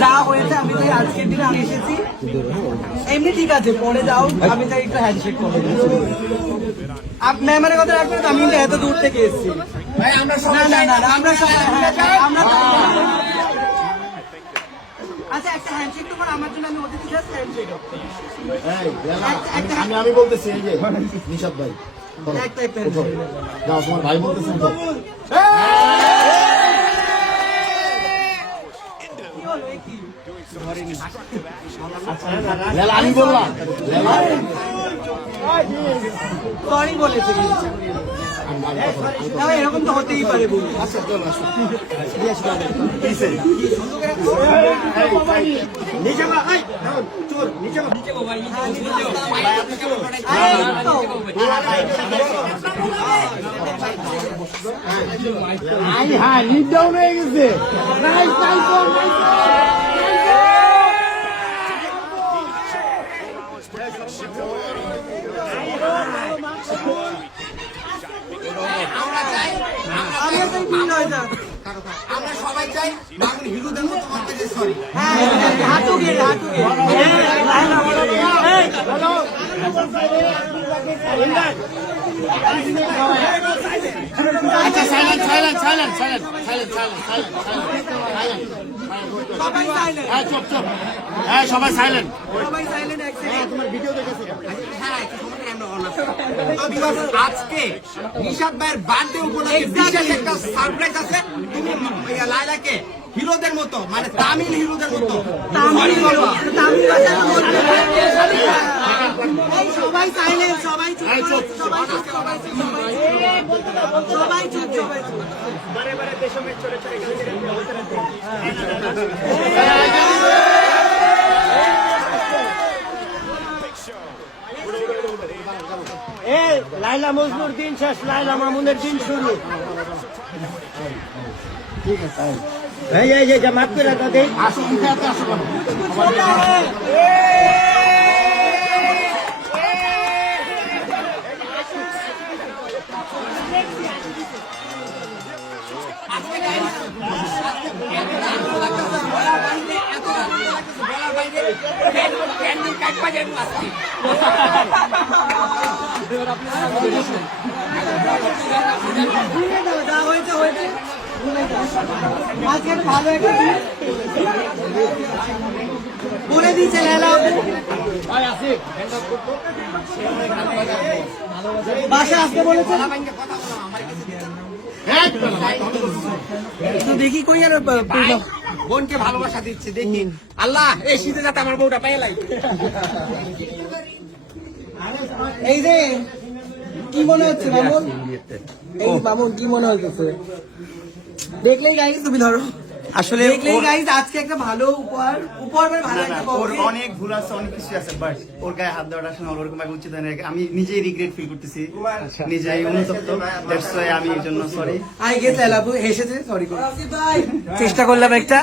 যা হয়েছে আমি তাই আজকের দিনে আমি এসেছি এমনি ঠিক আছে পরে যাও আমি তাই একটু হ্যান্ডশেক করবো ম্যামের কথা রাখবেন আমি কিন্তু এত দূর থেকে এসেছি আচ্ছা একটা হ্যান্ডশেক তো আমার জন্য আমি অতিথি হ্যান্ডশেক আমি বলতেছি এই যে নিশাদ ভাই তোমার ভাই বলতেছেন তো আমি বললাম সরি বলেছে এরকম তো হতেই পারে আচ্ছা চলো আসো হ্যাঁ লিড ডাউন হয়ে গেছে আমরা সবাই চাই মামুন হিরোদের মতো করতে যে সরি আচ্ছা সাইলেন্ট সাইলেন্ট সাইলেন্ট সাইলেন্ট হ্যাঁ চুপ চুপ হ্যাঁ সবাই সাইলেন্ট তোমার ভিডিও দেখেছি আজকে নিশাদ ভাইয়ের বার্থডে উপলক্ষে বিশেষ একটা সারপ্রাইজ আছে তুমি লায়লাকে হিরোদের মতো মানে তামিল হিরোদের মতো সবাই সাইলেন্ট সবাই চুপ সবাই চুপ সবাই চুপ লাইলা মজনুর দিন শেষ লাইলা মামুনের দিন শুরু ঠিক আছে এই যে জামাত করে দাদা আসো আসো আজকে ভালো একটা বলে দিয়েছে বাসা আসতে বলেছে তো দেখি কই আর বোনকে ভালোবাসা দিচ্ছে দেখি আল্লাহ এই শীতে যাতে আমার বউটা পাই লাগে এই যে কি মনে হচ্ছে মামুন এই মামুন কি মনে হচ্ছে দেখলেই গাইস তুমি ধরো আসলে দেখলেই গাইস আজকে একটা ভালো উপহার মানে ভালো একটা ওর অনেক ভুল আছে অনেক কিছু আছে বাট ওর গায়ে হাত দেওয়াটা আসলে ওরকম ভাবে উচিত হয় না আমি নিজেই রিগ্রেট ফিল করতেছি নিজেই অনুতপ্ত দ্যাটস ওয়াই আমি এর জন্য sorry I guess I love you হেসেছে সরি চেষ্টা করলাম একটা